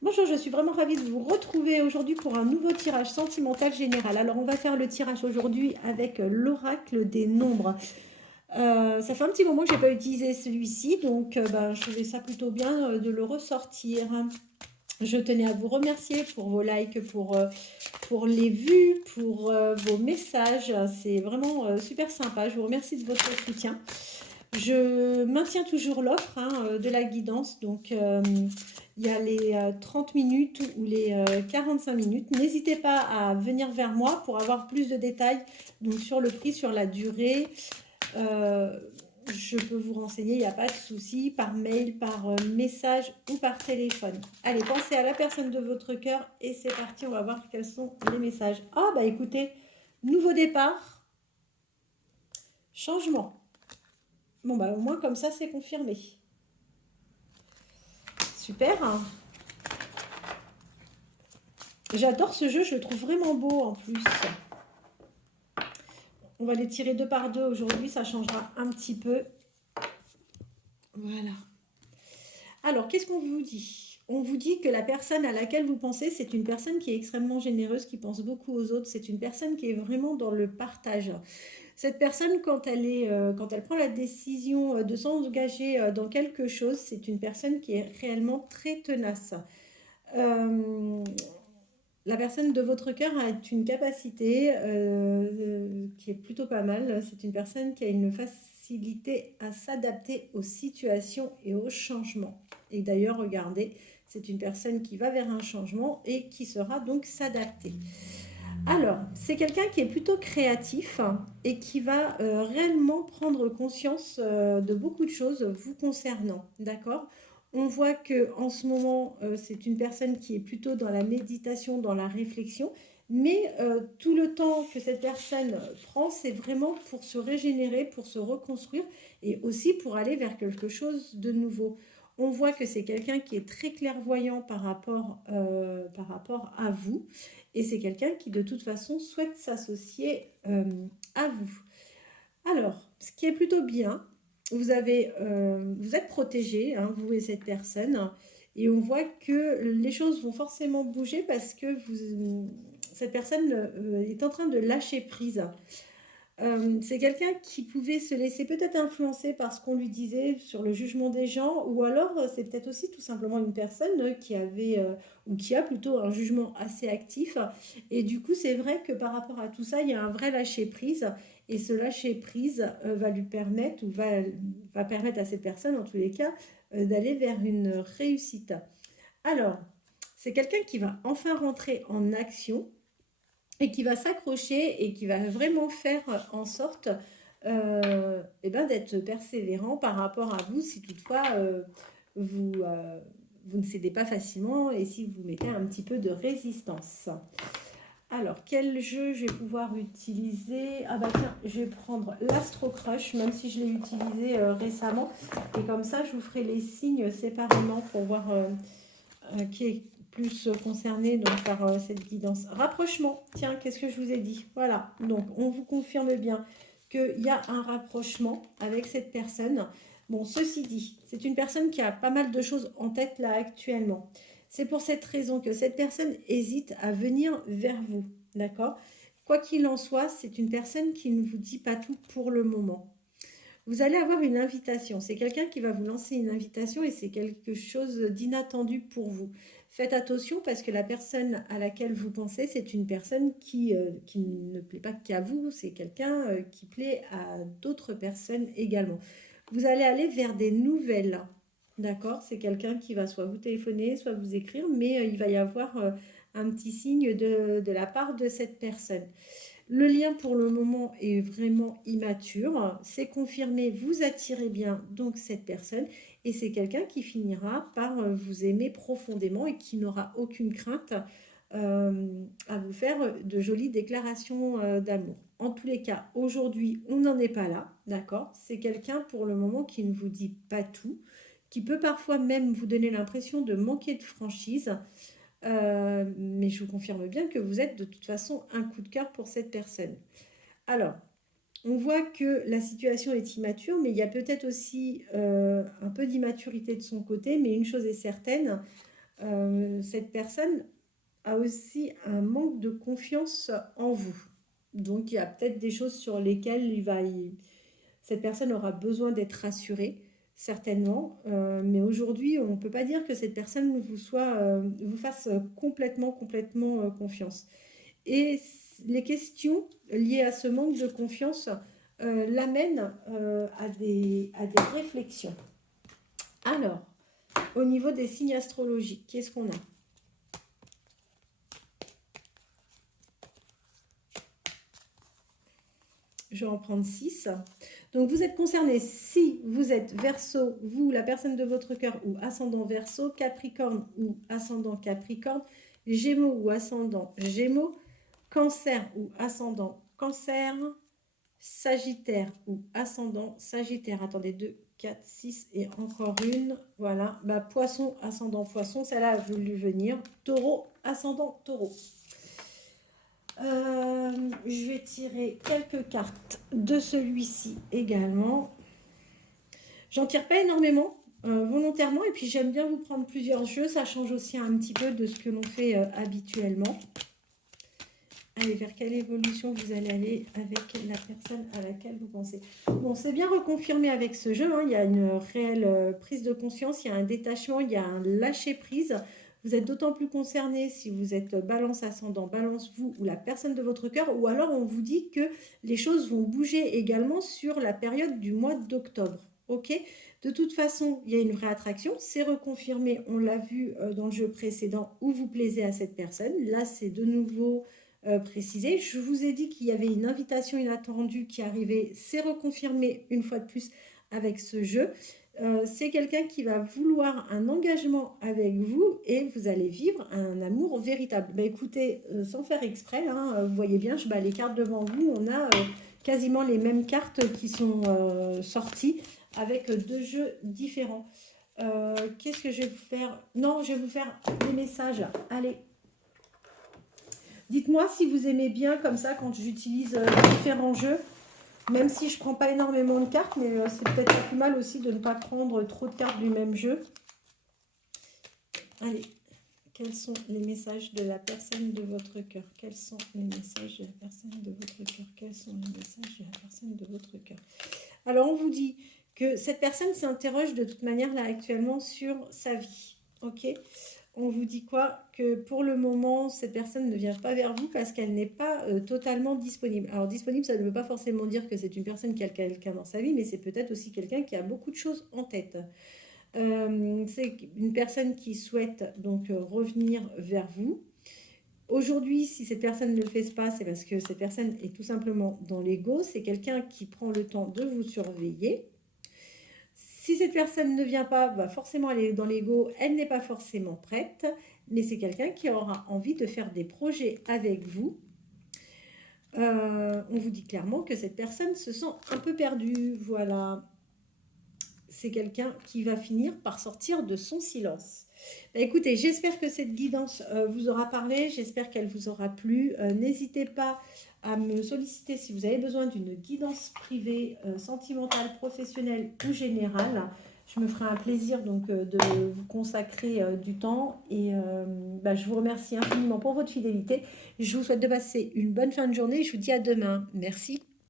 Bonjour, je suis vraiment ravie de vous retrouver aujourd'hui pour un nouveau tirage sentimental général. Alors, on va faire le tirage aujourd'hui avec l'oracle des nombres. Ça fait un petit moment que je n'ai pas utilisé celui-ci, donc je trouvais ça plutôt bien de le ressortir. Je tenais à vous remercier pour vos likes, pour les vues, pour vos messages. C'est vraiment super sympa. Je vous remercie de votre soutien. Je maintiens toujours l'offre de la guidance, donc il y a les 30 minutes ou les 45 minutes. N'hésitez pas à venir vers moi pour avoir plus de détails donc sur le prix, sur la durée. Je peux vous renseigner, il n'y a pas de souci, par mail, par message ou par téléphone. Allez, pensez à la personne de votre cœur et c'est parti, on va voir quels sont les messages. Ah bah écoutez, nouveau départ, changement. Bon, bah au moins comme ça, c'est confirmé. Super. J'adore ce jeu, je le trouve vraiment beau en plus. On va les tirer 2 par 2 aujourd'hui, ça changera un petit peu. Voilà. Alors, qu'est-ce qu'on vous dit? On vous dit que la personne à laquelle vous pensez, c'est une personne qui est extrêmement généreuse, qui pense beaucoup aux autres. C'est une personne qui est vraiment dans le partage. Cette personne, quand elle prend la décision de s'engager dans quelque chose, c'est une personne qui est réellement très tenace. La personne de votre cœur a une capacité qui est plutôt pas mal. C'est une personne qui a une facilité à s'adapter aux situations et aux changements. Et d'ailleurs, regardez, c'est une personne qui va vers un changement et qui saura donc s'adapter. Alors, c'est quelqu'un qui est plutôt créatif et qui va réellement prendre conscience de beaucoup de choses vous concernant, d'accord? On voit que en ce moment, c'est une personne qui est plutôt dans la méditation, dans la réflexion, mais tout le temps que cette personne prend, c'est vraiment pour se régénérer, pour se reconstruire et aussi pour aller vers quelque chose de nouveau. On voit que c'est quelqu'un qui est très clairvoyant par rapport à vous. Et c'est quelqu'un qui de toute façon souhaite s'associer à vous. Alors, ce qui est plutôt bien, vous êtes protégé, hein, vous et cette personne, et on voit que les choses vont forcément bouger parce que cette personne est en train de lâcher prise. C'est quelqu'un qui pouvait se laisser peut-être influencer par ce qu'on lui disait sur le jugement des gens, ou alors c'est peut-être aussi tout simplement une personne qui avait, ou qui a plutôt un jugement assez actif. Et du coup, c'est vrai que par rapport à tout ça, il y a un vrai lâcher-prise. Et ce lâcher-prise va lui permettre, ou va permettre à cette personne, en tous les cas, d'aller vers une réussite. Alors, c'est quelqu'un qui va enfin rentrer en action et qui va s'accrocher et qui va vraiment faire en sorte d'être persévérant par rapport à vous si toutefois vous ne cédez pas facilement et si vous mettez un petit peu de résistance. Alors, quel jeu je vais pouvoir utiliser? Ah bah tiens, je vais prendre l'Astro Crush, même si je l'ai utilisé récemment. Et comme ça, je vous ferai les signes séparément pour voir qui est plus concerné donc, par cette guidance. Rapprochement, tiens, qu'est-ce que je vous ai dit? Voilà, donc on vous confirme bien qu'il y a un rapprochement avec cette personne. Bon, ceci dit, c'est une personne qui a pas mal de choses en tête là actuellement. C'est pour cette raison que cette personne hésite à venir vers vous, d'accord? Quoi qu'il en soit, c'est une personne qui ne vous dit pas tout pour le moment. Vous allez avoir une invitation. C'est quelqu'un qui va vous lancer une invitation et c'est quelque chose d'inattendu pour vous. Faites attention parce que la personne à laquelle vous pensez, c'est une personne qui ne plaît pas qu'à vous, c'est quelqu'un qui plaît à d'autres personnes également. Vous allez aller vers des nouvelles, d'accord? C'est quelqu'un qui va soit vous téléphoner, soit vous écrire, mais il va y avoir un petit signe de la part de cette personne. Le lien pour le moment est vraiment immature. C'est confirmé, vous attirez bien donc cette personne et c'est quelqu'un qui finira par vous aimer profondément et qui n'aura aucune crainte à vous faire de jolies déclarations d'amour. En tous les cas, aujourd'hui, on n'en est pas là, d'accord? C'est quelqu'un pour le moment qui ne vous dit pas tout, qui peut parfois même vous donner l'impression de manquer de franchise. Mais je vous confirme bien que vous êtes de toute façon un coup de cœur pour cette personne. Alors, on voit que la situation est immature, mais il y a peut-être aussi un peu d'immaturité de son côté, mais une chose est certaine, cette personne a aussi un manque de confiance en vous. Donc, il y a peut-être des choses sur lesquelles cette personne aura besoin d'être rassurée, certainement. Mais aujourd'hui, on ne peut pas dire que cette personne vous fasse complètement confiance. Et les questions liées à ce manque de confiance l'amènent à des réflexions. Alors, au niveau des signes astrologiques, qu'est-ce qu'on a? Je vais en prendre 6. Donc, vous êtes concerné si vous êtes Verseau, vous, la personne de votre cœur, ou ascendant Verseau, Capricorne ou ascendant Capricorne, Gémeaux ou ascendant Gémeaux, Cancer ou ascendant Cancer, Sagittaire ou ascendant Sagittaire. Attendez, 2, 4, 6 et encore une. Voilà. Bah, Poisson, ascendant Poisson, celle-là a voulu venir. Taureau, ascendant Taureau. Je vais tirer quelques cartes de celui-ci également. J'en tire pas énormément, volontairement. Et puis j'aime bien vous prendre plusieurs jeux. Ça change aussi un petit peu de ce que l'on fait habituellement. Allez, vers quelle évolution vous allez aller avec la personne à laquelle vous pensez. Bon, c'est bien reconfirmé avec ce jeu. Hein. Il y a une réelle prise de conscience, il y a un détachement, il y a un lâcher-prise. Vous êtes d'autant plus concerné si vous êtes balance ascendant, balance vous ou la personne de votre cœur. Ou alors, on vous dit que les choses vont bouger également sur la période du mois d'octobre. Ok ? De toute façon, il y a une vraie attraction. C'est reconfirmé, on l'a vu dans le jeu précédent, où vous plaisez à cette personne. Là, c'est de nouveau... précisé. Je vous ai dit qu'il y avait une invitation inattendue qui arrivait, c'est reconfirmé une fois de plus avec ce jeu. C'est quelqu'un qui va vouloir un engagement avec vous et vous allez vivre un amour véritable. Bah, écoutez, sans faire exprès, hein, vous voyez bien, je bats les cartes devant vous, on a quasiment les mêmes cartes qui sont sorties avec deux jeux différents. Qu'est-ce que je vais vous faire? Non, je vais vous faire des messages. Allez. Dites-moi si vous aimez bien comme ça quand j'utilise différents jeux, même si je ne prends pas énormément de cartes, mais c'est peut-être pas plus mal aussi de ne pas prendre trop de cartes du même jeu. Allez, quels sont les messages de la personne de votre cœur? Quels sont les messages de la personne de votre cœur? Quels sont les messages de la personne de votre cœur? Alors, on vous dit que cette personne s'interroge de toute manière là actuellement sur sa vie, ok? On vous dit quoi? Que pour le moment, cette personne ne vient pas vers vous parce qu'elle n'est pas totalement disponible. Alors, disponible, ça ne veut pas forcément dire que c'est une personne qui a quelqu'un dans sa vie, mais c'est peut-être aussi quelqu'un qui a beaucoup de choses en tête. C'est une personne qui souhaite donc revenir vers vous. Aujourd'hui, si cette personne ne le fait pas, c'est parce que cette personne est tout simplement dans l'ego. C'est quelqu'un qui prend le temps de vous surveiller. Si cette personne ne vient pas, bah forcément elle est dans l'ego, elle n'est pas forcément prête, mais c'est quelqu'un qui aura envie de faire des projets avec vous. On vous dit clairement que cette personne se sent un peu perdue, voilà. C'est quelqu'un qui va finir par sortir de son silence. Bah, écoutez, j'espère que cette guidance vous aura parlé, j'espère qu'elle vous aura plu. N'hésitez pas à me solliciter si vous avez besoin d'une guidance privée, sentimentale, professionnelle ou générale. Je me ferai un plaisir donc de vous consacrer du temps et je vous remercie infiniment pour votre fidélité. Je vous souhaite de passer une bonne fin de journée et je vous dis à demain. Merci.